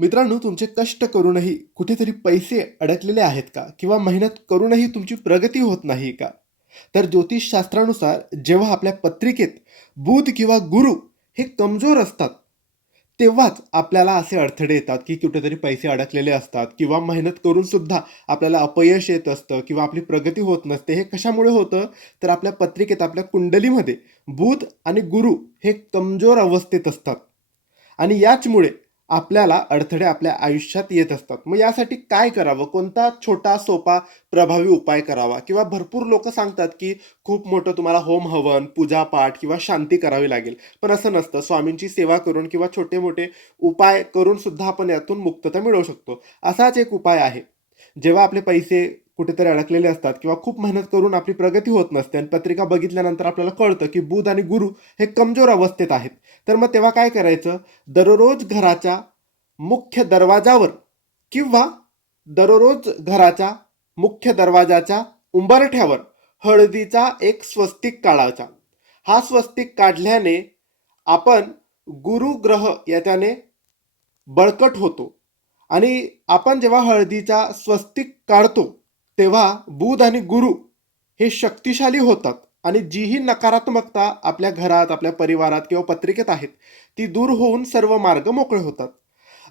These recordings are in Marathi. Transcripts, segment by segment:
मित्रांनो, तुमचे कष्ट करूनही कुठेतरी पैसे अडकलेले आहेत का? किंवा मेहनत करूनही तुमची प्रगती होत नाही का? तर ज्योतिषशास्त्रानुसार जेव्हा आपल्या पत्रिकेत बुध किंवा गुरु हे कमजोर असतात, तेव्हाच आपल्याला असे अडथळे येतात, की कुठेतरी पैसे अडकलेले असतात किंवा मेहनत करून सुद्धा आपल्याला अपयश येत असतं किंवा आपली प्रगती होत नसते. हे कशामुळे होतं? तर आपल्या पत्रिकेत, आपल्या कुंडलीमध्ये बुध आणि गुरु हे कमजोर अवस्थेत असतात. आणि याचमुळे आपल्याला अडथळे आपल्या आयुष्यात येत असतात. मग यासाठी काय करावं? कोणता छोटा, सोपा, प्रभावी उपाय करावा? किंवा भरपूर लोकं सांगतात, की खूप मोठं तुम्हाला होम हवन, पूजापाठ किंवा शांती करावी लागेल. पण असं नसतं. स्वामींची सेवा करून किंवा छोटे-मोठे उपाय करून सुद्धा आपण यातून मुक्तता मिळवू शकतो. असाच एक उपाय आहे. जेव्हा आपले पैसे कुठेतरी अडकलेले असतात किंवा खूप मेहनत करून आपली प्रगती होत नसते आणि पत्रिका बघितल्यानंतर आपल्याला कळतं, की बुध आणि गुरु हे कमजोर अवस्थेत आहेत. तर मग तेव्हा काय करायचं? दररोज घराच्या मुख्य दरवाजावर किंवा दररोज घराच्या मुख्य दरवाजाच्या उंबरठ्यावर हळदीचा एक स्वस्तिक काढायचा. हा स्वस्तिक काढल्याने आपण गुरुग्रह याच्याने बळकट होतो आणि आपण जेव्हा हळदीचा स्वस्तिक काढतो, तेव्हा बुध आणि गुरु हे शक्तिशाली होतात आणि जीही नकारात्मकता आपल्या घरात, आपल्या परिवारात किंवा पत्रिकेत आहेत, ती दूर होऊन सर्व मार्ग मोकळे होतात.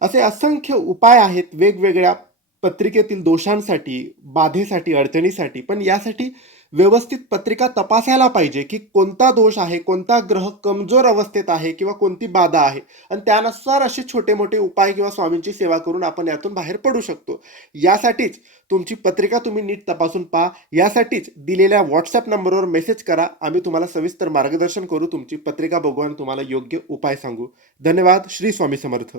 असे असंख्य उपाय आहेत वेगवेगळ्या पत्रिकेतील दोषांसाठी, बाधेसाठी, अडचणीसाठी. पण यासाठी व्यवस्थित पत्रिका तपासायला पाहिजे, की कोणता दोष आहे, कोणता ग्रह कमजोर अवस्थेत आहे किंवा कोणती बाधा आहे आणि त्यानुसार असे छोटे-मोठे उपाय किंवा स्वामींची सेवा करून आपण यातून बाहेर पडू शकतो. यासाठीच तुमची पत्रिका तुम्ही नीट तपासून पहा. यासाठीच दिलेल्या WhatsApp नंबरवर मेसेज करा. आम्ही तुम्हाला सविस्तर मार्गदर्शन करू. तुमची पत्रिका बघू आणि तुम्हाला योग्य उपाय सांगू. धन्यवाद. श्री स्वामी समर्थ.